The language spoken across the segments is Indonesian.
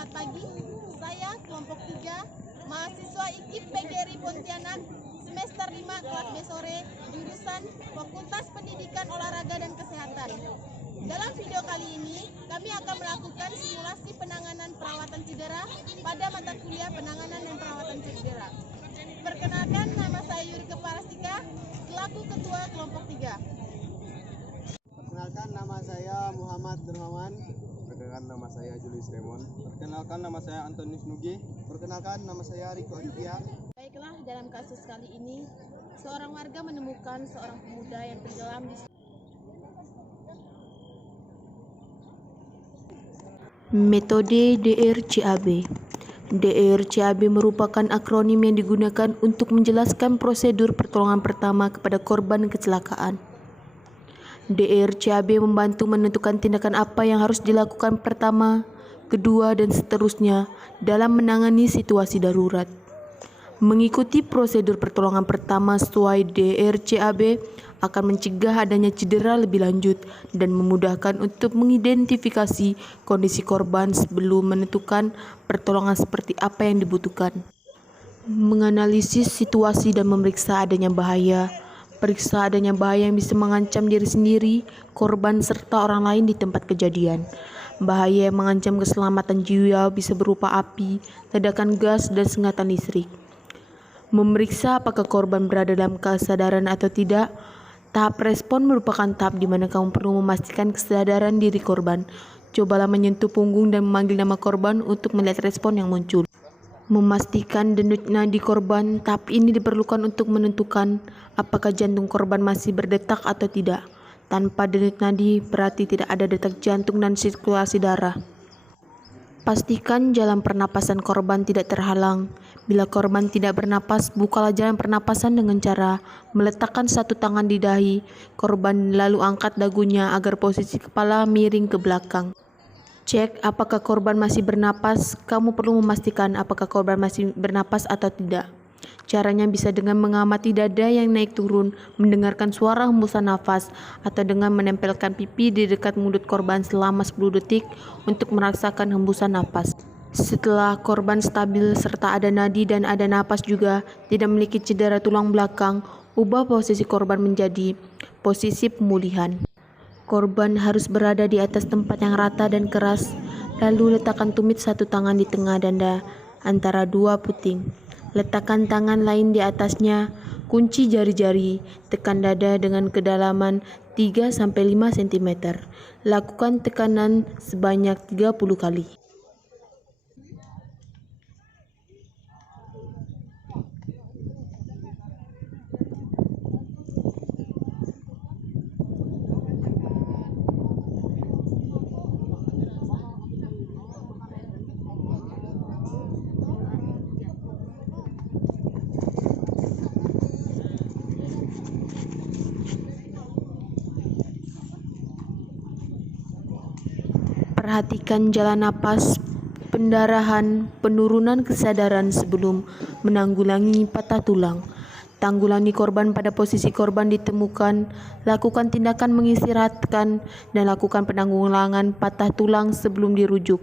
Selamat pagi, saya kelompok 3, mahasiswa IKIP PGRI Pontianak, semester 5 kelas B sore, jurusan Fakultas Pendidikan Olahraga dan Kesehatan. Dalam video kali ini, kami akan melakukan simulasi penanganan perawatan cedera pada mata kuliah penanganan dan perawatan cedera. Perkenalkan, nama saya Yurika Parastika, selaku ketua kelompok 3. Perkenalkan, nama saya Muhammad Dermawan. Perkenalkan, nama saya Julius Raymond. Perkenalkan, nama saya Antonius Nugi. Perkenalkan, nama saya Riko Aditya. Baiklah, dalam kasus kali ini, seorang warga menemukan seorang pemuda yang tenggelam di Metode DRCAB. DRCAB merupakan akronim yang digunakan untuk menjelaskan prosedur pertolongan pertama kepada korban kecelakaan. DRCAB membantu menentukan tindakan apa yang harus dilakukan pertama, kedua, dan seterusnya dalam menangani situasi darurat. Mengikuti prosedur pertolongan pertama sesuai DRCAB akan mencegah adanya cedera lebih lanjut dan memudahkan untuk mengidentifikasi kondisi korban sebelum menentukan pertolongan seperti apa yang dibutuhkan. Menganalisis situasi dan memeriksa adanya bahaya. Periksa adanya bahaya yang bisa mengancam diri sendiri, korban, serta orang lain di tempat kejadian. Bahaya yang mengancam keselamatan jiwa bisa berupa api, ledakan gas, dan sengatan listrik. Memeriksa apakah korban berada dalam kesadaran atau tidak. Tahap respon merupakan tahap di mana kamu perlu memastikan kesadaran diri korban. Cobalah menyentuh punggung dan memanggil nama korban untuk melihat respon yang muncul. Memastikan denyut nadi korban. Tahap ini diperlukan untuk menentukan apakah jantung korban masih berdetak atau tidak. Tanpa denyut nadi berarti tidak ada detak jantung dan sirkulasi darah. Pastikan jalan pernapasan korban tidak terhalang. Bila korban tidak bernapas, bukalah jalan pernapasan dengan cara meletakkan satu tangan di dahi korban lalu angkat dagunya agar posisi kepala miring ke belakang. Cek apakah korban masih bernapas. Kamu perlu memastikan apakah korban masih bernapas atau tidak. Caranya bisa dengan mengamati dada yang naik turun, mendengarkan suara hembusan nafas, atau dengan menempelkan pipi di dekat mulut korban selama 10 detik untuk merasakan hembusan nafas. Setelah korban stabil serta ada nadi dan ada napas juga, tidak memiliki cedera tulang belakang, ubah posisi korban menjadi posisi pemulihan. Korban harus berada di atas tempat yang rata dan keras, lalu letakkan tumit satu tangan di tengah dada antara dua puting. Letakkan tangan lain di atasnya, kunci jari-jari, tekan dada dengan kedalaman 3-5 cm. Lakukan tekanan sebanyak 30 kali. Perhatikan jalan napas, pendarahan, penurunan kesadaran sebelum menanggulangi patah tulang. Tanggulangi korban pada posisi korban ditemukan. Lakukan tindakan mengistirahatkan dan lakukan penanggulangan patah tulang sebelum dirujuk.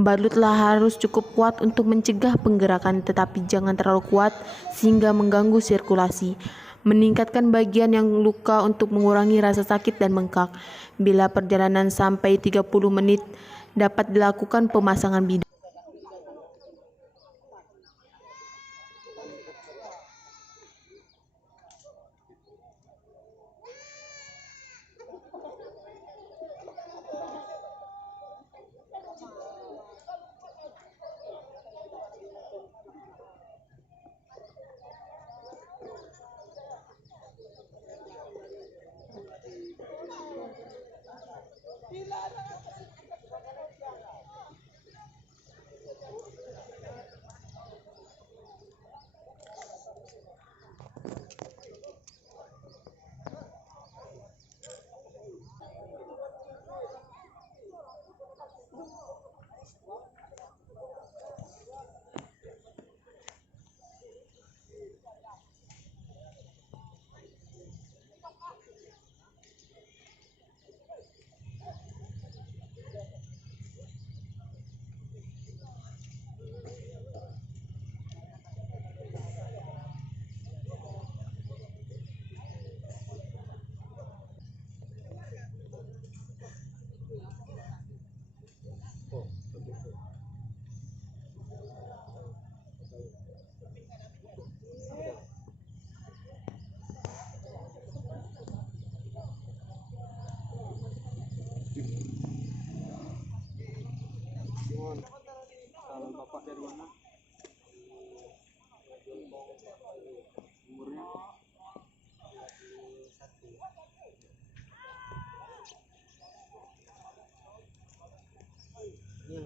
Balutlah harus cukup kuat untuk mencegah penggerakan, tetapi jangan terlalu kuat sehingga mengganggu sirkulasi. Meningkatkan bagian yang luka untuk mengurangi rasa sakit dan bengkak. Bila perjalanan sampai 30 menit, dapat dilakukan pemasangan bidan.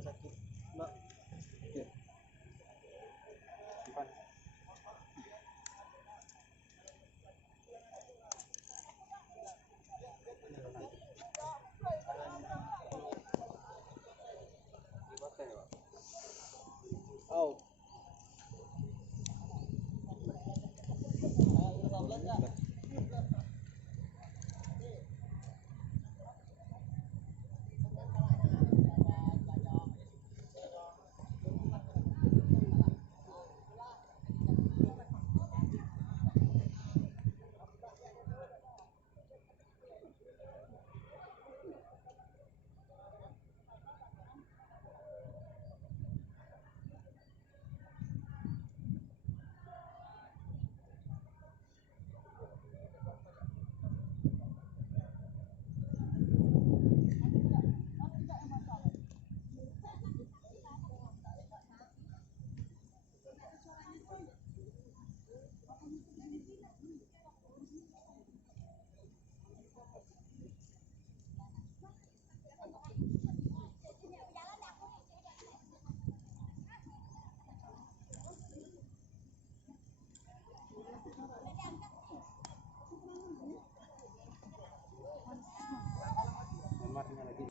yang sakit. Mbak. Oke. Simpan. Oh. Nomornya lagi.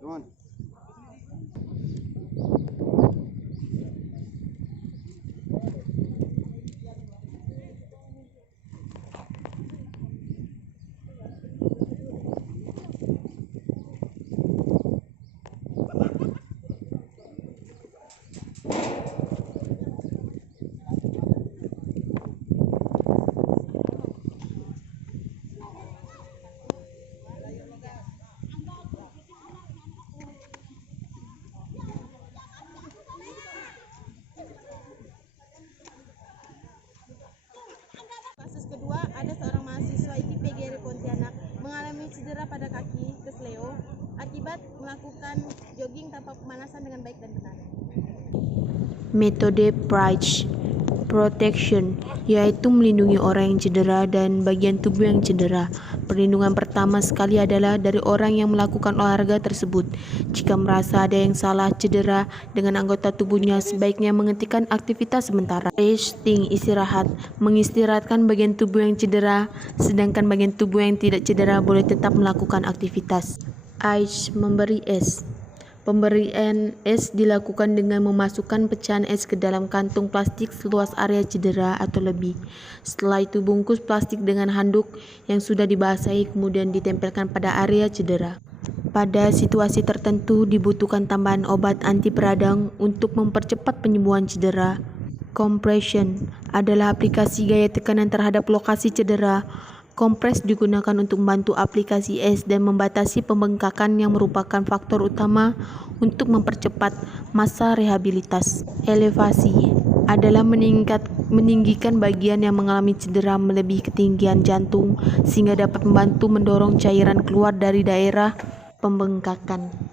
Nuhun. Kasus kedua, ada seorang mahasiswa IPGRI Pontianak mengalami cedera pada kaki kesleo akibat melakukan jogging tanpa pemanasan dengan baik dan benar. Metode Price Protection yaitu melindungi orang yang cedera dan bagian tubuh yang cedera. Perlindungan pertama sekali adalah dari orang yang melakukan olahraga tersebut. Jika merasa ada yang salah cedera dengan anggota tubuhnya, sebaiknya menghentikan aktivitas sementara. Resting, istirahat, mengistirahatkan bagian tubuh yang cedera, sedangkan bagian tubuh yang tidak cedera boleh tetap melakukan aktivitas. Ice, memberi es. Pemberian es dilakukan dengan memasukkan pecahan es ke dalam kantung plastik seluas area cedera atau lebih. Setelah itu bungkus plastik dengan handuk yang sudah dibasahi kemudian ditempelkan pada area cedera. Pada situasi tertentu dibutuhkan tambahan obat anti peradang untuk mempercepat penyembuhan cedera. Compression adalah aplikasi gaya tekanan terhadap lokasi cedera. Kompres digunakan untuk membantu aplikasi es dan membatasi pembengkakan yang merupakan faktor utama untuk mempercepat masa rehabilitas. Elevasi adalah meninggikan bagian yang mengalami cedera melebihi ketinggian jantung sehingga dapat membantu mendorong cairan keluar dari daerah pembengkakan.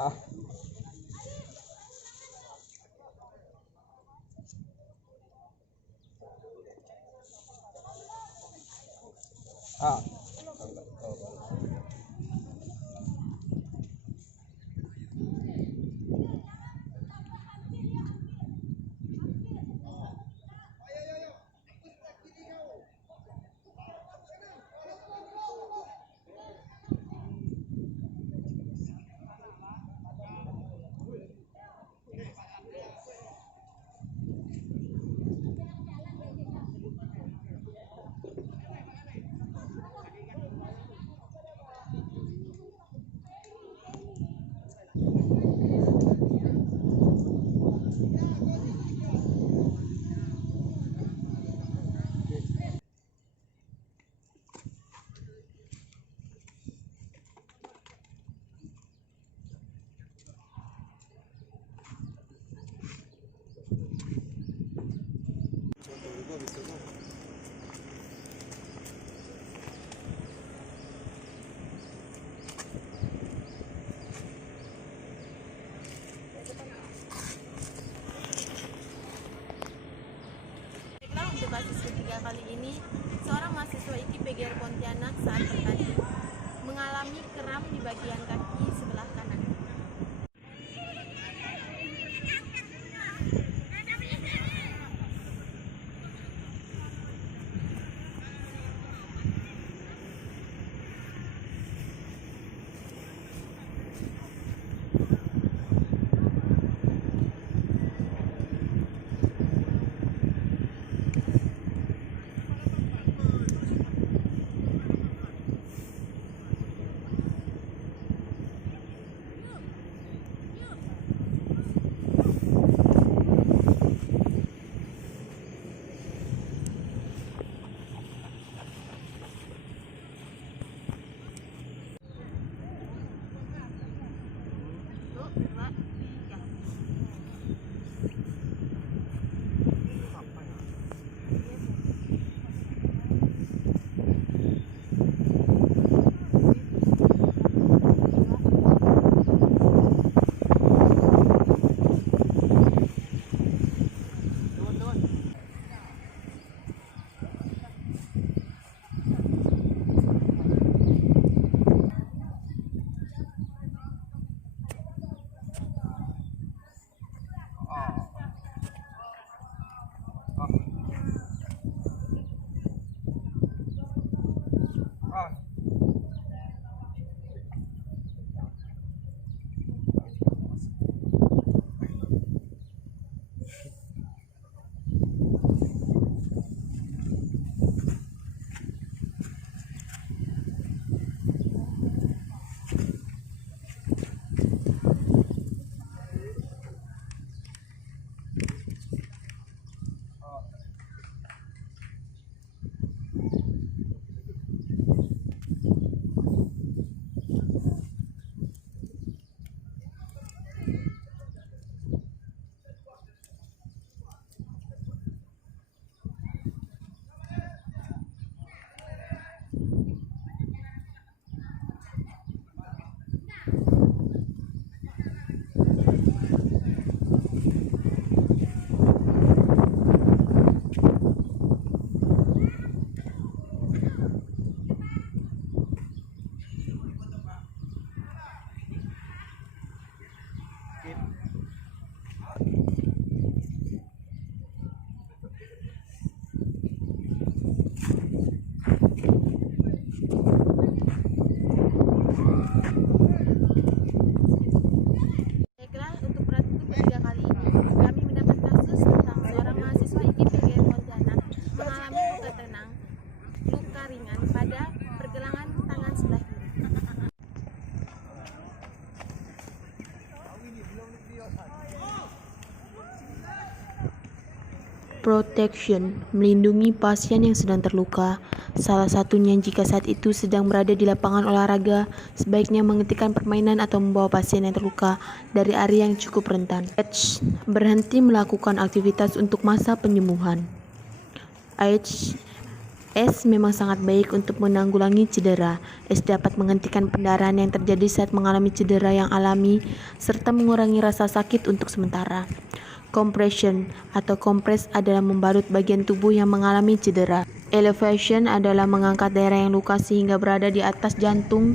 Ah. Ah. Untuk kasus ketiga kali ini, seorang mahasiswa IKI PGRI Pontianak saat bertanding mengalami kram di bagian kaki sebelah kanan. protection, melindungi pasien yang sedang terluka. Salah satunya jika saat itu sedang berada di lapangan olahraga, sebaiknya menghentikan permainan atau membawa pasien yang terluka dari area yang cukup rentan. H. Berhenti melakukan aktivitas untuk masa penyembuhan. S memang sangat baik untuk menanggulangi cedera. S dapat menghentikan pendarahan yang terjadi saat mengalami cedera yang alami serta mengurangi rasa sakit untuk sementara. Compression atau kompres adalah membalut bagian tubuh yang mengalami cedera. Elevation adalah mengangkat daerah yang luka sehingga berada di atas jantung.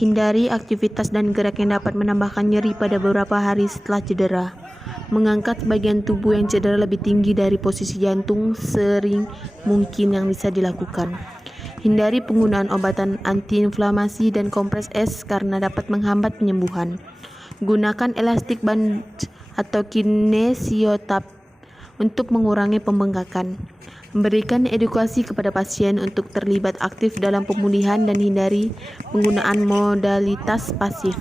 Hindari aktivitas dan gerak yang dapat menambahkan nyeri pada beberapa hari setelah cedera. Mengangkat bagian tubuh yang cedera lebih tinggi dari posisi jantung sering mungkin yang bisa dilakukan. Hindari penggunaan obatan antiinflamasi dan kompres es karena dapat menghambat penyembuhan. Gunakan elastik band atau kinesiotap untuk mengurangi pembengkakan. Berikan edukasi kepada pasien untuk terlibat aktif dalam pemulihan dan hindari penggunaan modalitas pasif.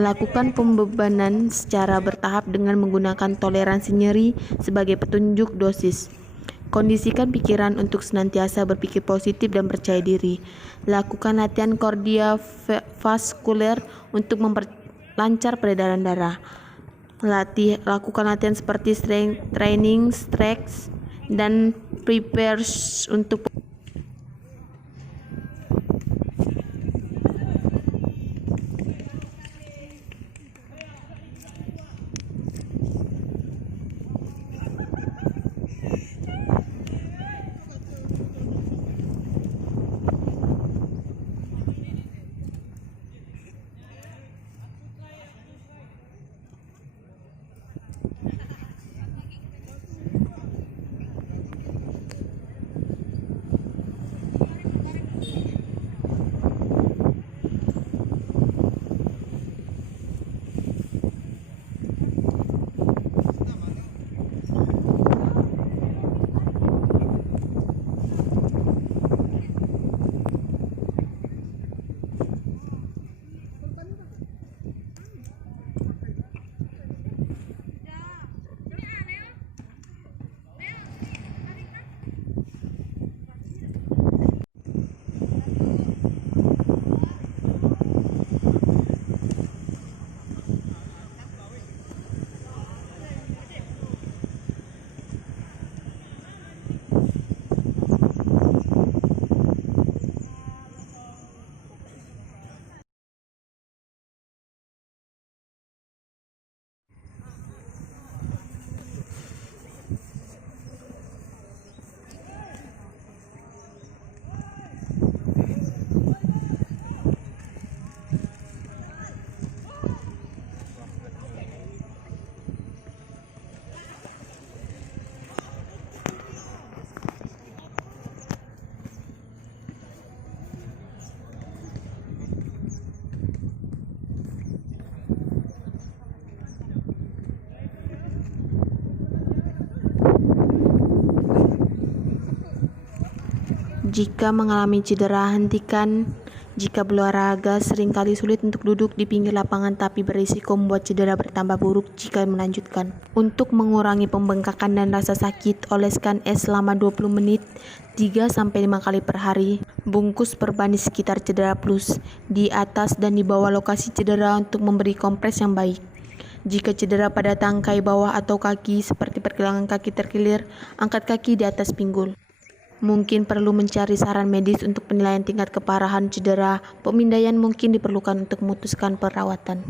Lakukan pembebanan secara bertahap dengan menggunakan toleransi nyeri sebagai petunjuk dosis. Kondisikan pikiran untuk senantiasa berpikir positif dan percaya diri. Lakukan latihan kardiovaskuler untuk memperlancar peredaran darah. Lakukan latihan seperti strength training, stretch, dan prepares untuk Jika mengalami cedera, hentikan. Jika berolahraga, seringkali sulit untuk duduk di pinggir lapangan tapi berisiko membuat cedera bertambah buruk jika melanjutkan. Untuk mengurangi pembengkakan dan rasa sakit, oleskan es selama 20 menit 3-5 kali per hari. Bungkus perban di sekitar cedera plus, di atas dan di bawah lokasi cedera untuk memberi kompres yang baik. Jika cedera pada tangkai bawah atau kaki seperti pergelangan kaki terkilir, angkat kaki di atas pinggul. Mungkin perlu mencari saran medis untuk penilaian tingkat keparahan cedera. Pemindaian mungkin diperlukan untuk memutuskan perawatan.